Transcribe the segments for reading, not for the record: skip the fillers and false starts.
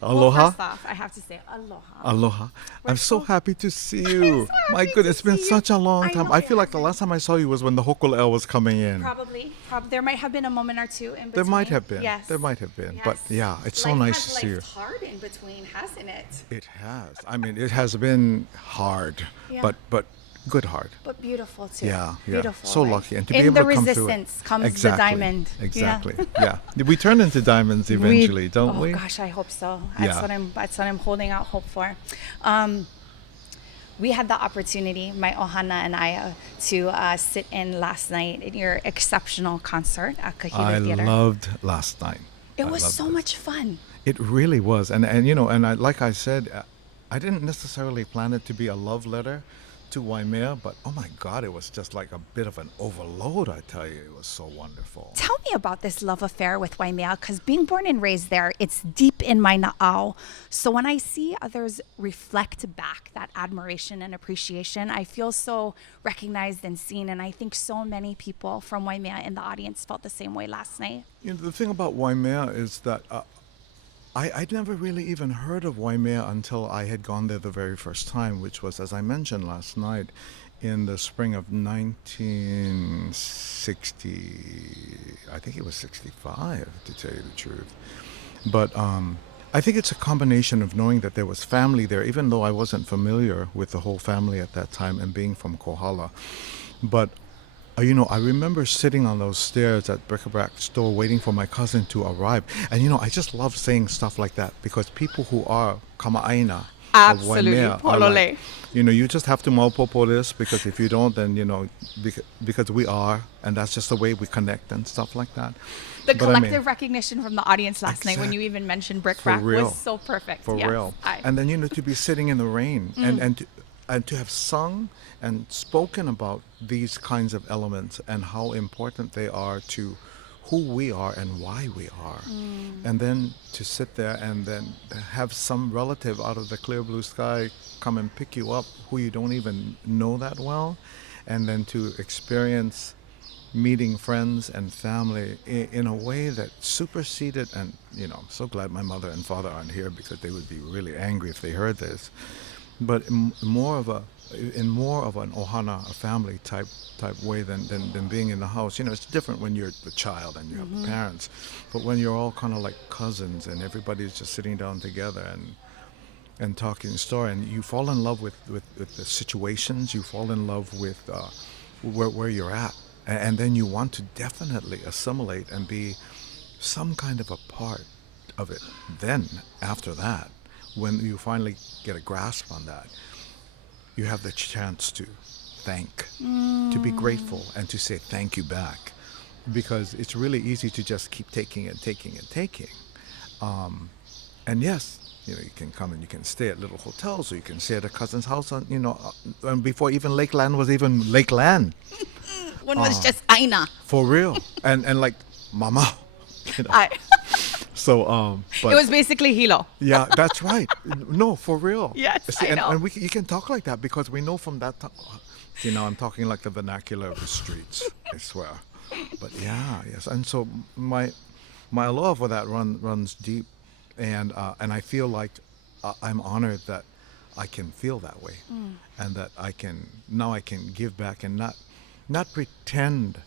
Well, Aloha. first off, I have to say aloha. Aloha. We're I'm so so happy to see I'm you. so My happy to goodness, it's been see you. such a long I time. know I it feel like the hasn't. last time I saw you was when the Hokulea was coming in. Probably. There might have been a moment or two in There might between. have been. Yes. There might have been. But Yes. yeah, it's so Life nice has to see you. lifed hard in between, hasn't it? It has. I mean, it has been hard, Yeah. but good hard. But beautiful too. Yeah, yeah. Beautiful. So right? lucky. And to be In able the to come through it. resistance comes the Exactly. diamond. Exactly. Yeah. Yeah. We turn into diamonds eventually, don't oh we? gosh, I hope so. Yeah. That's what I'm holding out hope for. We had the opportunity, my ohana and I, to sit in last night in your exceptional concert at I Kahila Theater. loved last night. It I was loved so it. much fun. It really was, and you know, and like I said, I didn't necessarily plan it to be a love letter to Waimea, but oh my God, it was just like a bit of an overload. I tell you, it was so wonderful. Tell me about this love affair with Waimea, because being born and raised there, it's deep in my na'au. So when I see others reflect back that admiration and appreciation, I feel so recognized and seen. And I think so many people from Waimea in the audience felt the same way last night. You know, the thing about Waimea is that I'd never really even heard of Waimea until I had gone there the very first time, which was, as I mentioned last night, in the spring of 1960. I think it was 65, to tell you the truth. But I think it's a combination of knowing that there was family there, even though I wasn't familiar with the whole family at that time and being from Kohala. But you know, I remember sitting on those stairs at Bric-a-Brac store waiting for my cousin to arrive. And, you know, I just love saying stuff like that because people who are kama'aina of Waimea are like, you know, you just have to maupopo this because if you don't, then, you know, because we are, and that's just the way we connect and stuff like that. The But I mean, collective recognition from the audience last night when you even mentioned Bric For Brac real. was so perfect. For Yes, real. I- And then, you know, to be sitting in the rain and to have sung and spoken about these kinds of elements and how important they are to who we are and why we are. And then to sit there and then have some relative out of the clear blue sky come and pick you up who you don't even know that well, and then to experience meeting friends and family in a way that superseded, and you know, I'm so glad my mother and father aren't here because they would be really angry if they heard this, but in more of an ohana, a family type way than being in the house. You know, it's different when you're the child and you have parents, but when you're all kind of like cousins and everybody's just sitting down together and talking story, and you fall in love with the situations, you fall in love with where you're at, and then you want to definitely assimilate and be some kind of a part of it. Then after that, when you finally get a grasp on that, you have the chance to thank, to be grateful, and to say thank you back, because it's really easy to just keep taking and taking and taking. And yes, you know, you can come and you can stay at little hotels, or you can stay at a cousin's house, on, you know, and before even Lakeland was even Lakeland, One was just Aina. for real, and like mama, you know. I, So, but it was basically Hilo. yeah, that's right. No, for real. Yes, See, I know. And you can talk like that because we know from that time. You know, I'm talking like the vernacular of the streets. I swear. But yeah, yes. And so my aloha for that runs deep, and I feel like I'm honored that I can feel that way, and that I can give back and not pretend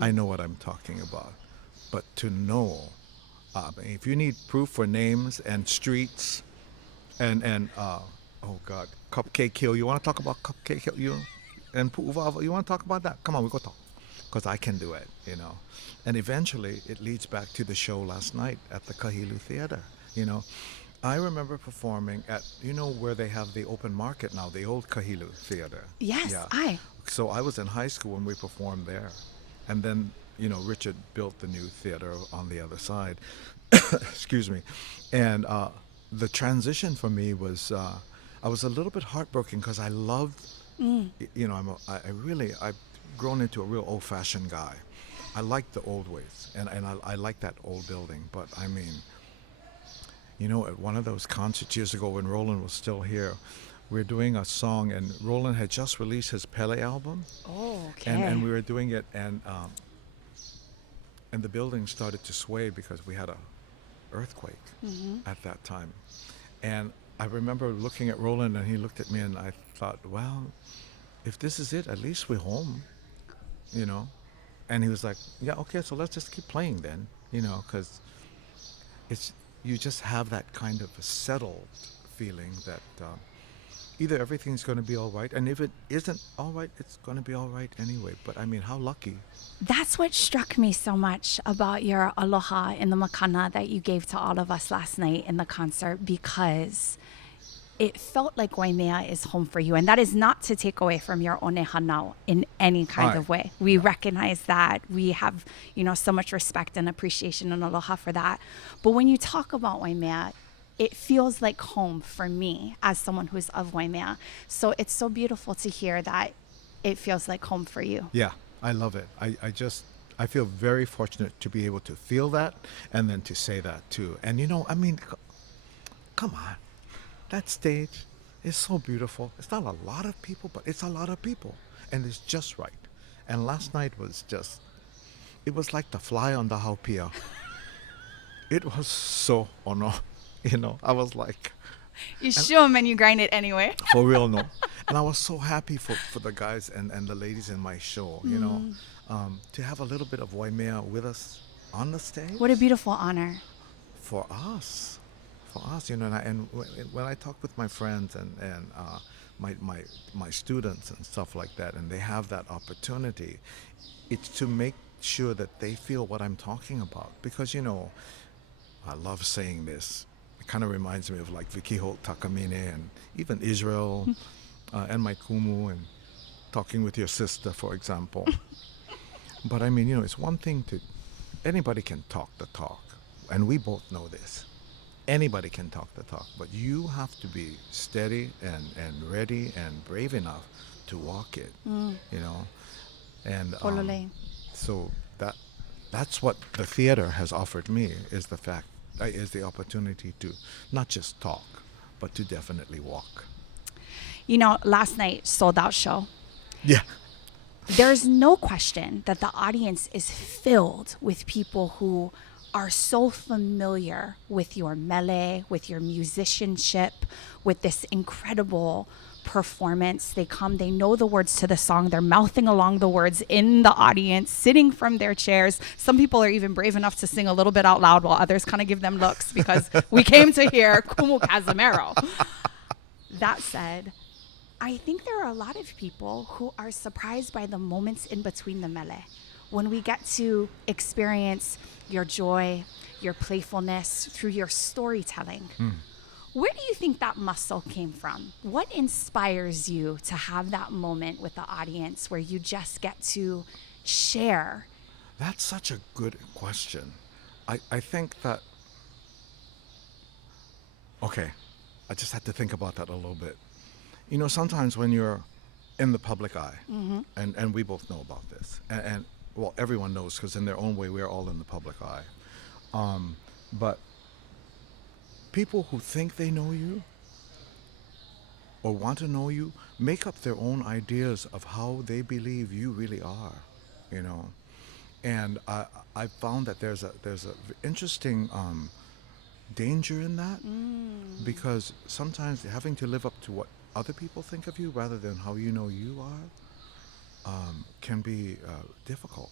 I know what I'm talking about, but to know. If you need proof for names and streets and oh God, Cupcake Hill. You want to talk about Cupcake Hill? And Pu'uwa'awa, you want to talk about that? Come on, we go talk. Because I can do it, you know. And eventually it leads back to the show last night at the Kahilu Theater, you know. I remember performing at, you know, where they have the open market now, the old Kahilu Theater. Yes, Yeah. So I was in high school when we performed there. And then, you know, Richard built the new theater on the other side. Excuse me. And the transition for me was, I was a little bit heartbroken because I loved, you know, I've grown into a real old-fashioned guy. I like the old ways, and I like that old building. But I mean, you know, at one of those concerts years ago when Roland was still here, we were doing a song, and Roland had just released his Pele album. Oh, okay. And we were doing it, and the building started to sway because we had earthquake at that time. And I remember looking at Roland, and he looked at me, and I thought, well, if this is it, at least we're home, you know. And he was like, yeah, okay, so let's just keep playing then, you know, because it's, you just have that kind of a settled feeling that either everything's going to be all right, and if it isn't all right, it's going to be all right anyway. But I mean, how lucky. That's what struck me so much about your aloha in the makana that you gave to all of us last night in the concert, because it felt like Waimea is home for you. And that is not to take away from your one hanau in any kind of way. We recognize that. We have, you know, so much respect and appreciation and aloha for that. But when you talk about Waimea, it feels like home for me as someone who's of Waimea. So it's so beautiful to hear that it feels like home for you. Yeah, I love it. I feel very fortunate to be able to feel that and then to say that too. And you know, I mean, come on. That stage is so beautiful. It's not a lot of people, but it's a lot of people. And it's just right. And last night was just, it was like the fly on the haupia. It was so ono. You know, I was like... You show them and you grind it anyway. For real, no. And I was so happy for the guys and the ladies in my show, you know, to have a little bit of waimea with us on the stage. What a beautiful honor. For us, you know, and when I talk with my friends and my students and stuff like that, and they have that opportunity, it's to make sure that they feel what I'm talking about. Because, you know, I love saying this. It kind of reminds me of like Vicky Holt Takamine and even Israel and my kumu and talking with your sister, for example. But I mean, you know, it's one thing to, anybody can talk the talk, and we both know this. Anybody can talk the talk, but you have to be steady and ready and brave enough to walk it, you know. And so that's what the theater has offered me, is the opportunity to not just talk, but to definitely walk. You know, last night, sold out show. Yeah. There's no question that the audience is filled with people who are so familiar with your mele, with your musicianship, with this incredible performance. They come, they know the words to the song, they're mouthing along the words in the audience, sitting from their chairs. Some people are even brave enough to sing a little bit out loud while others kind of give them looks, because we came to hear Kumu Cazimero. That said, I think there are a lot of people who are surprised by the moments in between the mele, when we get to experience your joy, your playfulness through your storytelling. Where do you think that muscle came from? What inspires you to have that moment with the audience where you just get to share? That's such a good question. I think that, okay, I just had to think about that a little bit. You know, sometimes when you're in the public eye, and we both know about this, and well, everyone knows, because in their own way, we're all in the public eye. But people who think they know you or want to know you make up their own ideas of how they believe you really are, you know. And I found that there's a interesting danger in that, because sometimes having to live up to what other people think of you rather than how you know you are can be difficult.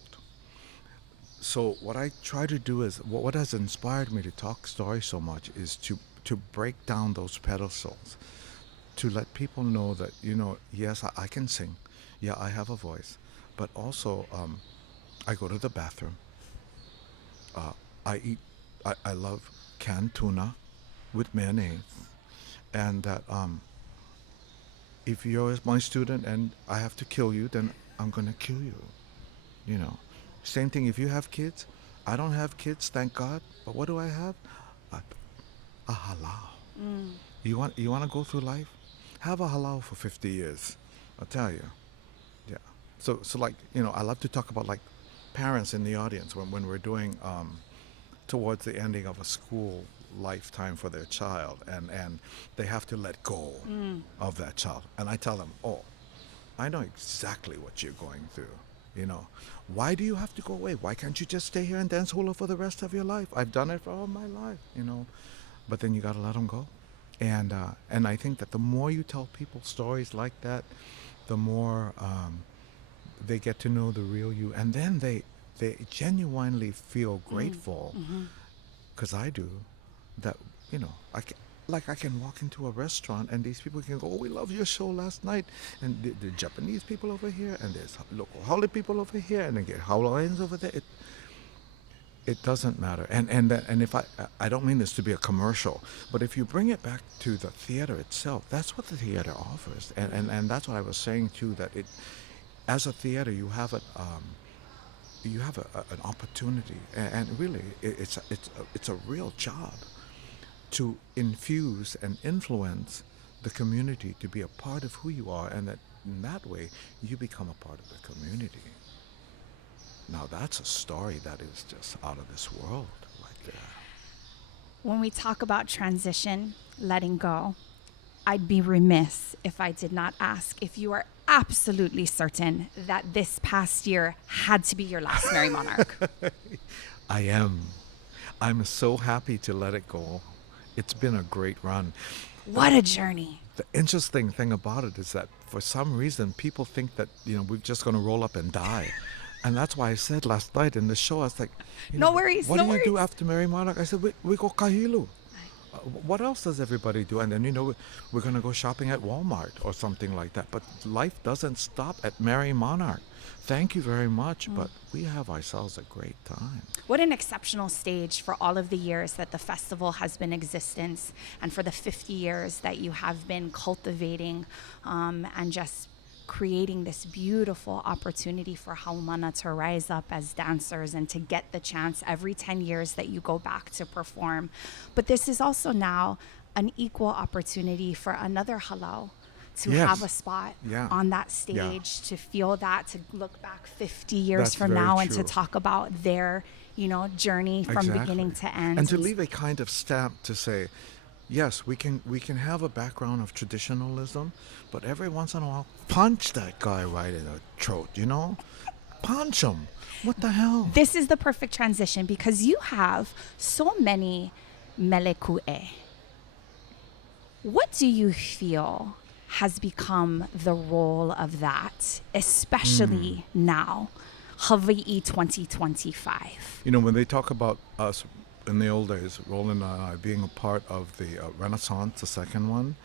So what I try to do is, what has inspired me to talk story so much is to break down those pedestals, to let people know that, you know, yes, I can sing, yeah, I have a voice, but also I go to the bathroom, I love canned tuna with mayonnaise, and that if you're my student and I have to kill you, then I'm gonna kill you, you know. Same thing if you have kids. I don't have kids, thank God, but what do I have? A halal. You want to go through life? Have a halal for 50 years, I'll tell you. Yeah. So like, you know, I love to talk about like parents in the audience when we're doing towards the ending of a school lifetime for their child, and they have to let go of that child. And I tell them, oh, I know exactly what you're going through. You know, why do you have to go away? Why can't you just stay here and dance hula for the rest of your life? I've done it for all my life, you know. But then you got to let them go. And I think that the more you tell people stories like that, the more they get to know the real you, and then they genuinely feel grateful, because I do, that, you know, I can walk into a restaurant and these people can go, oh, we love your show last night, and the Japanese people over here, and there's local Hale people over here, and then get Hawaiians over there. It doesn't matter. And if I don't mean this to be a commercial, but if you bring it back to the theater itself, that's what the theater offers. And that's what I was saying too, that it, as a theater, you have an opportunity, and really it's a real job to infuse and influence the community to be a part of who you are, and that in that way you become a part of the community. Now that's a story that is just out of this world right there. When we talk about transition, letting go, I'd be remiss if I did not ask if you are absolutely certain that this past year had to be your last Merrie Monarch. I am. I'm so happy to let it go. It's been a great run. What a journey. The interesting thing about it is that for some reason people think that, you know, we're just going to roll up and die. And that's why I said last night in the show, I was like, No worries, what no do you do worries. after Merrie Monarch? I said, we go kahilu. What else does everybody do? And then, you know, we're going to go shopping at Walmart or something like that. But life doesn't stop at Merrie Monarch. Thank you very much, but we have ourselves a great time. What an exceptional stage for all of the years that the festival has been in existence, and for the 50 years that you have been cultivating and just creating this beautiful opportunity for Haumana to rise up as dancers and to get the chance every 10 years that you go back to perform. But this is also now an equal opportunity for another halau to Yes. have a spot Yeah. on that Yeah. stage, to feel that, to look back 50 years That's from very now and to true. talk about their, you know, journey from beginning to end. And to leave a kind of stamp to say, yes, we can have a background of traditionalism, but every once in a while, punch that guy right in the throat, you know? Punch him. What the hell? This is the perfect transition because you have so many melekue. What do you feel has become the role of that, especially now, Hawaii 2025? You know, when they talk about us in the old days, Roland and I being a part of the Renaissance, the second one,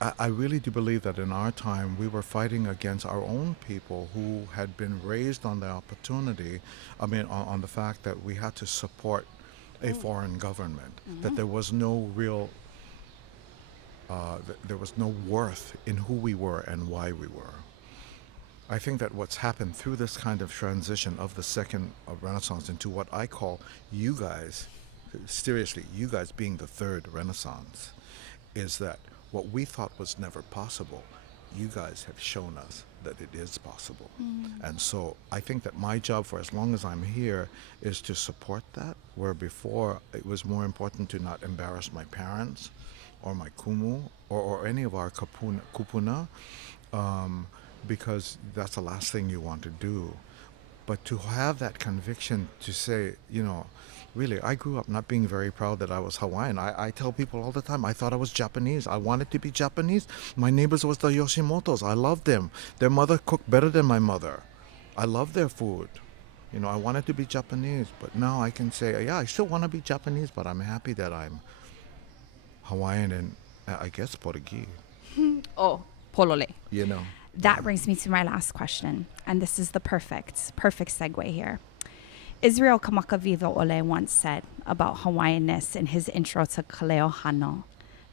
I really do believe that in our time we were fighting against our own people who had been raised on the opportunity, on the fact that we had to support a foreign government, that there was no real, there was no worth in who we were and why we were. I think that what's happened through this kind of transition of the second Renaissance into what I call you guys, seriously, you guys being the third Renaissance, is that what we thought was never possible, you guys have shown us that it is possible. And so I think that my job for as long as I'm here is to support that, where before it was more important to not embarrass my parents or my kumu or any of our kupuna, because that's the last thing you want to do. But to have that conviction to say, you know, really, I grew up not being very proud that I was Hawaiian. I tell people all the time, I thought I was Japanese. I wanted to be Japanese. My neighbors was the Yoshimotos. I loved them. Their mother cooked better than my mother. I loved their food. You know, I wanted to be Japanese. But now I can say, yeah, I still want to be Japanese, but I'm happy that I'm Hawaiian and I guess Portuguese, Oh, polole. you know. That brings me to my last question, and this is the perfect segue here. Israel Kamakaviva Ole once said about Hawaiianness in his intro to Kaleo Hano,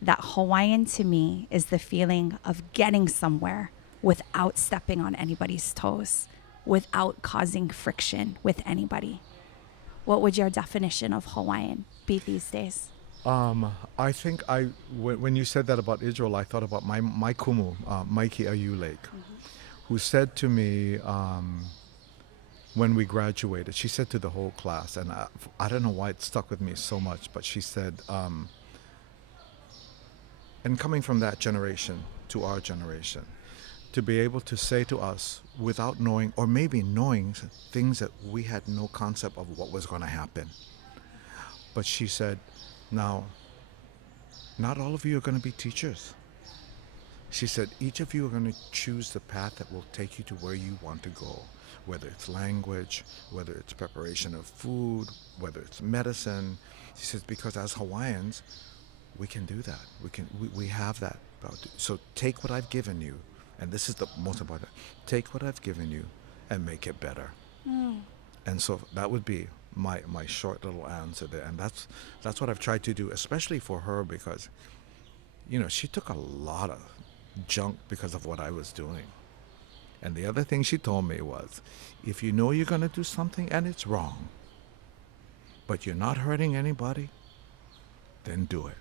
that Hawaiian to me is the feeling of getting somewhere without stepping on anybody's toes, without causing friction with anybody. What would your definition of Hawaiian be these days? I think when you said that about Israel, I thought about my kumu, Mikey Ayu Lake, who said to me when we graduated, she said to the whole class, and I don't know why it stuck with me so much, but she said, and coming from that generation to our generation, to be able to say to us without knowing, or maybe knowing things that we had no concept of what was going to happen. But she said, now, not all of you are going to be teachers. She said, each of you are going to choose the path that will take you to where you want to go, whether it's language, whether it's preparation of food, whether it's medicine. She says, because as Hawaiians, we can do that. We have that. So take what I've given you, and this is the most important. Take what I've given you and make it better. And so that would be my short little answer there. And that's what I've tried to do, especially for her, because, she took a lot of junk because of what I was doing. And the other thing she told me was, if you know you're going to do something and it's wrong, but you're not hurting anybody, then do it.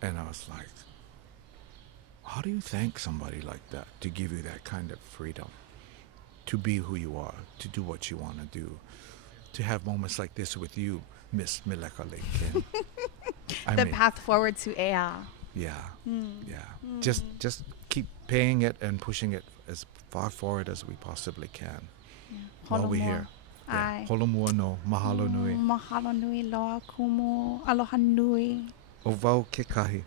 And I was like, how do you thank somebody like that to give you that kind of freedom to be who you are, to do what you want to do, to have moments like this with you, Miss Mileka Lincoln? The path forward to Ea. Yeah, Just keep paying it and pushing it as far forward as we possibly can while we're here. Ai. Holomua no, mahalo nui. Mahalo nui loa kumu, aloha nui. O wau ke kahi.